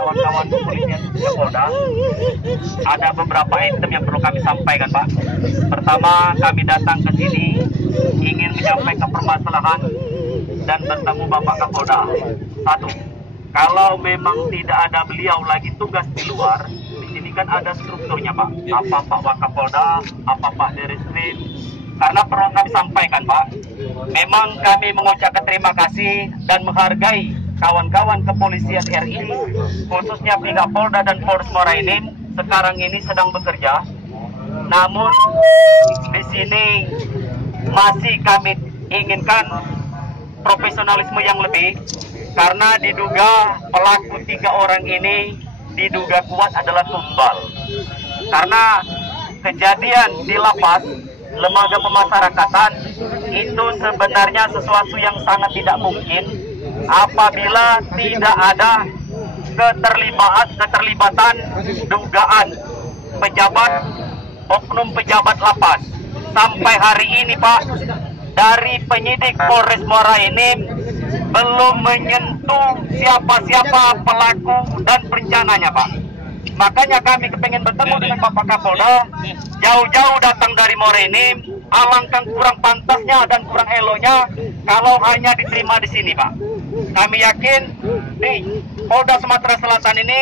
kawan-kawan kepolisian Polda, ada beberapa item yang perlu kami sampaikan, Pak. Pertama, kami datang ke sini ingin menyampaikan permasalahan dan bertemu Bapak Kapolda. Satu, kalau memang tidak ada beliau lagi tugas di luar, di sini kan ada strukturnya, Pak. Apa Pak Wakapolda, apa Pak Direskrim. Karena perlu kami sampaikan, Pak, memang kami mengucapkan terima kasih dan menghargai kawan-kawan kepolisian RI, khususnya pihak Polda dan Polres Muara Enim sekarang ini sedang bekerja. Namun di sini masih kami inginkan profesionalisme yang lebih, karena diduga pelaku 3 orang ini diduga kuat adalah tumbal. Karena kejadian di lapas lembaga pemasyarakatan itu sebenarnya sesuatu yang sangat tidak mungkin apabila tidak ada keterlibatan dugaan pejabat, oknum pejabat lapas. Sampai hari ini, Pak, dari penyidik Polres Muara Enim belum menyentuh siapa-siapa pelaku dan perencananya, Pak. Makanya kami kepengen bertemu dengan Bapak Kapolda, jauh-jauh datang dari Muara Enim, alangkah kurang pantasnya dan kurang eloknya kalau hanya diterima di sini, Pak. Kami yakin di Polda Sumatera Selatan ini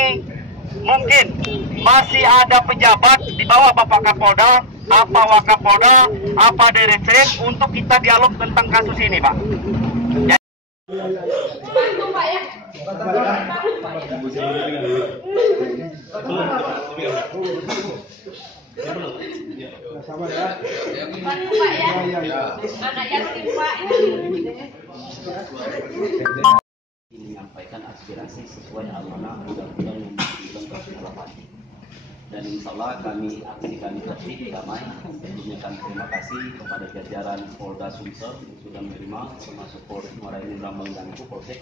mungkin masih ada pejabat di bawah Bapak Kapolda, apa Wakapolda, apa Direskrim untuk kita dialog tentang kasus ini, Pak. Menyampaikan aspirasi sesuai amanah Undang-Undang Nomor 9 Tahun 2008. Dan insya Allah aksi kami tertib damai. Tentunya kami terima kasih kepada jajaran Polda Sumsel yang sudah menerima, termasuk Polres Muara Enim, Rambang dan Polsek.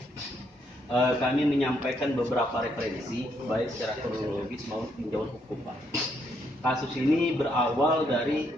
Kami menyampaikan beberapa referensi baik secara kronologis maupun tinjauan hukum, Pak. Kasus ini berawal dari